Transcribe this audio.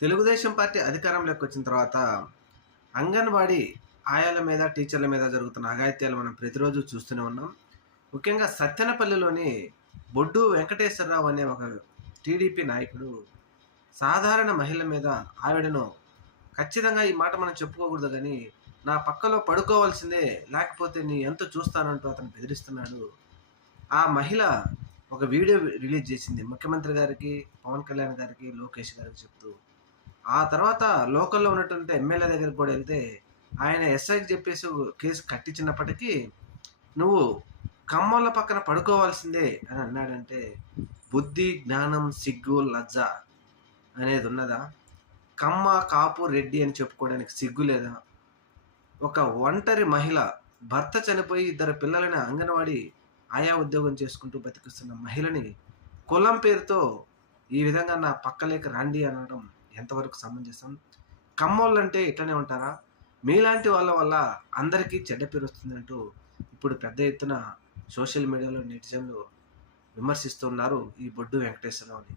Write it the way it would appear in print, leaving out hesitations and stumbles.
Telugu Desam party అధికారంలోకి వచ్చిన తర్వాత అంగన్వాడీ ఆయాల మీద, టీచర్ల మీద జరుగుతున్న అఘాయిత్యాలు మనం ప్రతిరోజు చూస్తూనే ఉన్నాం. ముఖ్యంగా సత్తెనపల్లిలోని బొడ్డు వెంకటేశ్వరరావు అనే ఒక టీడీపీ నాయకుడు సాధారణ మహిళ మీద ఆవిడను ఖచ్చితంగా ఈ మాట మనం చెప్పుకోకూడదు గానీ, నా పక్కలో పడుకోవాల్సిందే లేకపోతే నీ ఎంతో చూస్తానంటూ అతను బెదిరిస్తున్నాడు. ఆ మహిళ ఒక వీడియో రిలీజ్ చేసింది. ముఖ్యమంత్రి గారికి, పవన్ కళ్యాణ్ గారికి, లోకేష్ గారికి చెప్తూ. ఆ తర్వాత లోకల్‌లో ఉన్నటువంటి ఎమ్మెల్యే దగ్గరికి కూడా ఎళ్తే, ఆయన ఎస్ఐకి చెప్పేసి కేసు కట్టించినప్పటికీ, "నువ్వు కమ్మోళ్ళ పక్కన పడుకోవాల్సిందే" అని అన్నాడంటే, బుద్ధి, జ్ఞానం, సిగ్గు, లజ్జ అనేదున్నదా? కమ్మ, కాపు, రెడ్డి అని చెప్పుకోవడానికి సిగ్గు లేదా? ఒక ఒంటరి మహిళ, భర్త చనిపోయి ఇద్దరు పిల్లలని అంగన్వాడీ ఆయా ఉద్యోగం చేసుకుంటూ బతికిస్తున్న మహిళని కులం పేరుతో ఈ విధంగా నా పక్కలేకి రండి అనడం ఎంతవరకు సమంజసం? కమ్మోళ్ళంటే ఇట్లనే ఉంటారా? మీలాంటి వాళ్ళ వల్ల అందరికీ చెడ్డ పేరు వస్తుందంటూ ఇప్పుడు పెద్ద ఎత్తున సోషల్ మీడియాలో నెటిజన్లు విమర్శిస్తున్నారు ఈ బొడ్డు వెంకటేశ్వరరావుని.